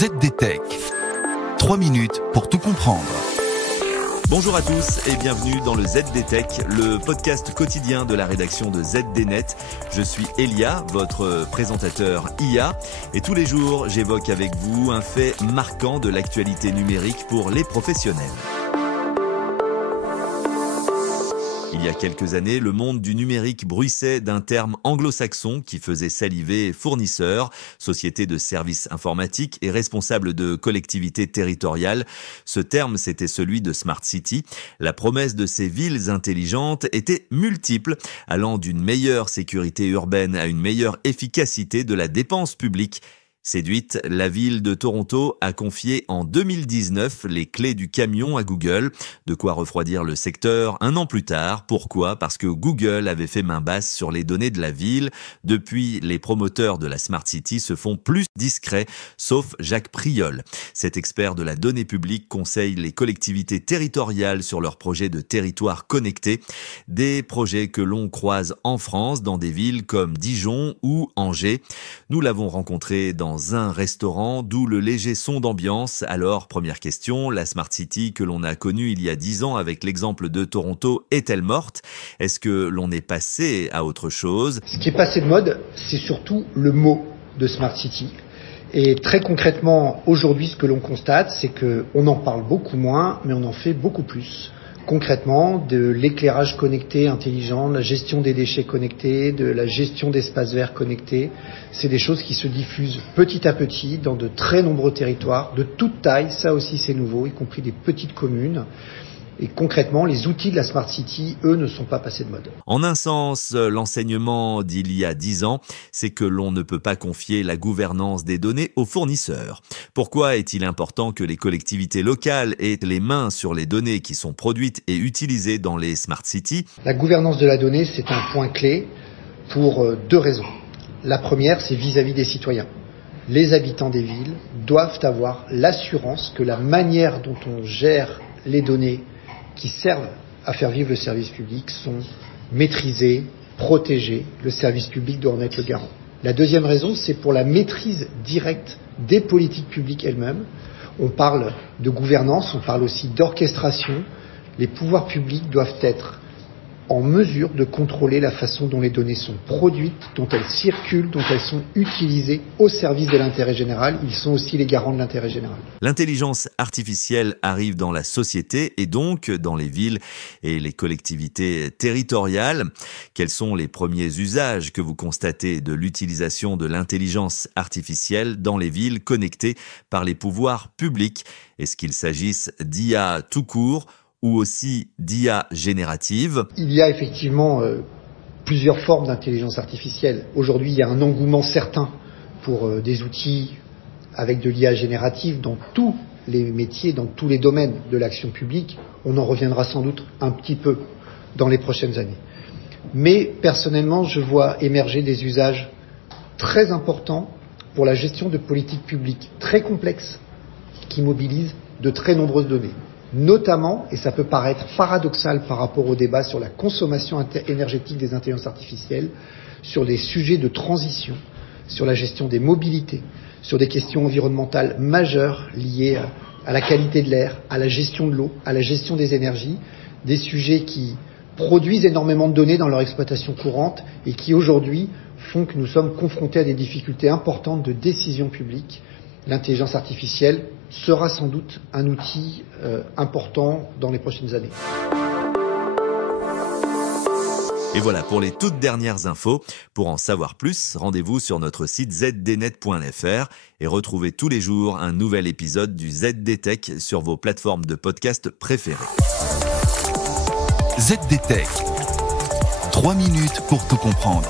ZDTech. 3 minutes pour tout comprendre. Bonjour à tous et bienvenue dans le ZDTech, le podcast quotidien de la rédaction de ZDNet. Je suis Elia, votre présentateur IA, et tous les jours j'évoque avec vous un fait marquant de l'actualité numérique pour les professionnels. Il y a quelques années, le monde du numérique bruissait d'un terme anglo-saxon qui faisait saliver fournisseurs, sociétés de services informatiques et responsables de collectivités territoriales. Ce terme, c'était celui de Smart City. La promesse de ces villes intelligentes était multiple, allant d'une meilleure sécurité urbaine à une meilleure efficacité de la dépense publique. Séduite, la ville de Toronto a confié en 2019 les clés du camion à Google. De quoi refroidir le secteur un an plus tard. Pourquoi ? Parce que Google avait fait main basse sur les données de la ville. Depuis, les promoteurs de la Smart City se font plus discrets, sauf Jacques Priol. Cet expert de la donnée publique conseille les collectivités territoriales sur leurs projets de territoire connecté. Des projets que l'on croise en France dans des villes comme Dijon ou Angers. Nous l'avons rencontré dans un restaurant, d'où le léger son d'ambiance. Alors, première question, la Smart City que l'on a connue il y a 10 ans avec l'exemple de Toronto est-elle morte ? Est-ce que l'on est passé à autre chose ? Ce qui est passé de mode, c'est surtout le mot de Smart City. Et très concrètement, aujourd'hui, ce que l'on constate, c'est qu'on en parle beaucoup moins, mais on en fait beaucoup plus. Concrètement, de l'éclairage connecté intelligent, de la gestion des déchets connectés, de la gestion d'espaces verts connectés. C'est des choses qui se diffusent petit à petit dans de très nombreux territoires, de toute taille. Ça aussi, c'est nouveau, y compris des petites communes. Et concrètement, les outils de la Smart City, eux, ne sont pas passés de mode. En un sens, l'enseignement d'il y a 10 ans, c'est que l'on ne peut pas confier la gouvernance des données aux fournisseurs. Pourquoi est-il important que les collectivités locales aient les mains sur les données qui sont produites et utilisées dans les Smart Cities ? La gouvernance de la donnée, c'est un point clé pour deux raisons. La première, c'est vis-à-vis des citoyens. Les habitants des villes doivent avoir l'assurance que la manière dont on gère les données qui servent à faire vivre le service public sont maîtrisés, protégés. Le service public doit en être le garant. La deuxième raison, c'est pour la maîtrise directe des politiques publiques elles-mêmes. On parle de gouvernance, on parle aussi d'orchestration. Les pouvoirs publics doivent être en mesure de contrôler la façon dont les données sont produites, dont elles circulent, dont elles sont utilisées au service de l'intérêt général. Ils sont aussi les garants de l'intérêt général. L'intelligence artificielle arrive dans la société et donc dans les villes et les collectivités territoriales. Quels sont les premiers usages que vous constatez de l'utilisation de l'intelligence artificielle dans les villes connectées par les pouvoirs publics ? Est-ce qu'il s'agisse d'IA tout court ou aussi d'IA générative ? Il y a effectivement plusieurs formes d'intelligence artificielle. Aujourd'hui, il y a un engouement certain pour des outils avec de l'IA générative dans tous les métiers, dans tous les domaines de l'action publique. On en reviendra sans doute un petit peu dans les prochaines années. Mais personnellement, je vois émerger des usages très importants pour la gestion de politiques publiques très complexes qui mobilisent de très nombreuses données. Notamment, et ça peut paraître paradoxal par rapport au débat sur la consommation énergétique des intelligences artificielles, sur des sujets de transition, sur la gestion des mobilités, sur des questions environnementales majeures liées à la qualité de l'air, à la gestion de l'eau, à la gestion des énergies, des sujets qui produisent énormément de données dans leur exploitation courante et qui aujourd'hui font que nous sommes confrontés à des difficultés importantes de décision publique. L'intelligence artificielle sera sans doute un outil important dans les prochaines années. Et voilà pour les toutes dernières infos. Pour en savoir plus, rendez-vous sur notre site zdnet.fr et retrouvez tous les jours un nouvel épisode du ZDTech sur vos plateformes de podcast préférées. ZDTech. 3 minutes pour tout comprendre.